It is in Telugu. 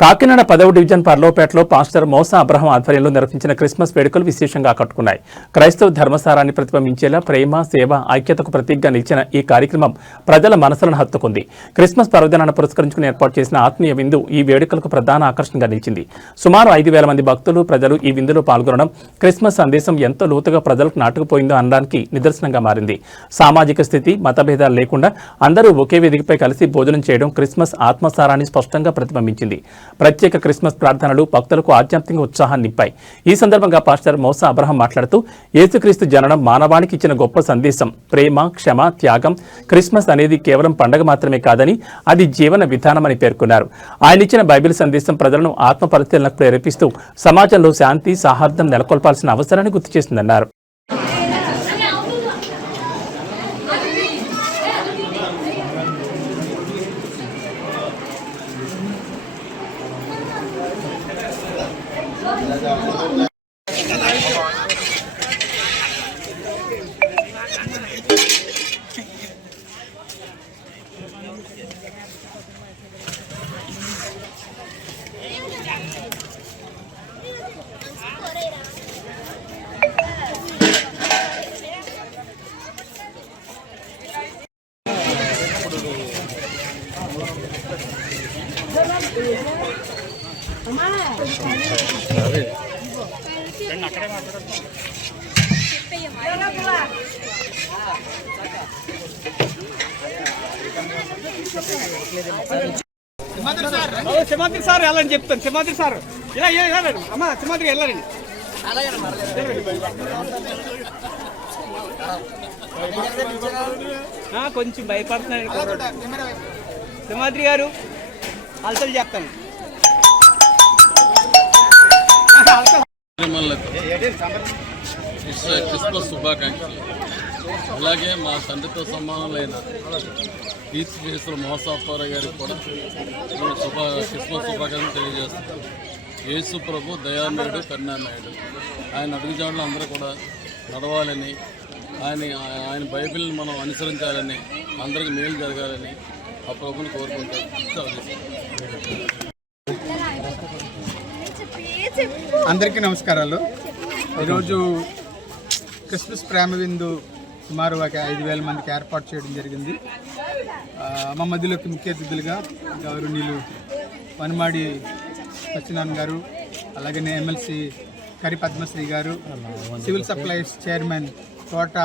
కాకినాడ పదవ డివిజన్ పర్లోపేటలో పాస్టర్ మోసా అబ్రహం ఆధ్వర్యంలో నిర్వహించిన క్రిస్మస్ వేడుకలు విశేషంగా ఆకట్టుకున్నాయి. క్రైస్తవ ధర్మసారాన్ని ప్రతిబింబించేలా ప్రేమ సేవ ఐక్యతకు ప్రతీకగా నిలిచిన ఈ కార్యక్రమం ప్రజల మనసులను హత్తుకుంది. క్రిస్మస్ పర్వదినాన్ని పురస్కరించుకుని ఏర్పాటు చేసిన ఆత్మీయ విందు ఈ వేడుకలకు ప్రధాన ఆకర్షణగా నిలిచింది. సుమారు ఐదు వేల మంది భక్తులు ప్రజలు ఈ విందులో పాల్గొనడం క్రిస్మస్ సందేశం ఎంత లోతుగా ప్రజలకు నాటుకుపోయిందో అనడానికి నిదర్శనంగా మారింది. సామాజిక స్థితి మతభేదాలు లేకుండా అందరూ ఒకే వేదికపై కలిసి భోజనం చేయడం క్రిస్మస్ ఆత్మసారాన్ని స్పష్టంగా ప్రతిబింబించింది. ప్రత్యేక క్రిస్మస్ ప్రార్థనలు భక్తులకు ఆధ్యాత్మిక ఉత్సాహాన్ని నింపాయి ఈ సందర్భంగా పాస్టర్ మోసా అబ్రహం మాట్లాడుతూ యేసుక్రీస్తు జననం మానవానికి ఇచ్చిన గొప్ప సందేశం. ప్రేమ క్షమ త్యాగం క్రిస్మస్ అనేది కేవలం పండగ మాత్రమే కాదని అది జీవన విధానమని పేర్కొన్నారు. ఆయన ఇచ్చిన బైబిల్ సందేశం ప్రజలను ఆత్మ పరిశీలనకు ప్రేరేపిస్తూ సమాజంలో శాంతి సాహార్థం నెలకొల్పాల్సిన అవసరాన్ని గుర్తు చేసిందన్నారు. Come on. సింహాద్రి సార్ వెళ్ళండి చెప్తాను. సింహాద్రి సార్. ఇలా ఇలా అమ్మ అమ్మా సింహాద్రి వెళ్ళండి. కొంచెం భయపడుతున్నాడు. కుర్రాడు. సింహాద్రి గారు అలసలు చెప్తాను క్రిస్మస్ శుభాకాంక్షలు. అలాగే మా తండ్రితో సమానమైన కీర్తి చేసిన మోసాఫారా గారికి కూడా శుభ క్రిస్మస్ శుభాకాంక్షలు తెలియజేస్తున్నాను యేసు ప్రభు దయామయుడు కరుణామయుడు. ఆయన అడుగుజాడలు అందరూ కూడా నడవాలని ఆయన ఆయన బైబిల్ని మనం అనుసరించాలని అందరికి మేలు జరగాలని ఆ ప్రభుని కోరుకుంటాం అందరికీ నమస్కారాలు. ఈరోజు క్రిస్మస్ ప్రేమ విందు సుమారు ఒక ఐదు వేల మందికి ఏర్పాటు చేయడం జరిగింది. మా మధ్యలోకి ముఖ్య అతిథులుగా గౌరవనీయులు వనమాడి సత్యనారాయణ గారు అలాగనే ఎమ్మెల్సీ కరి పద్మశ్రీ గారు సివిల్ సప్లైస్ చైర్మన్ తోట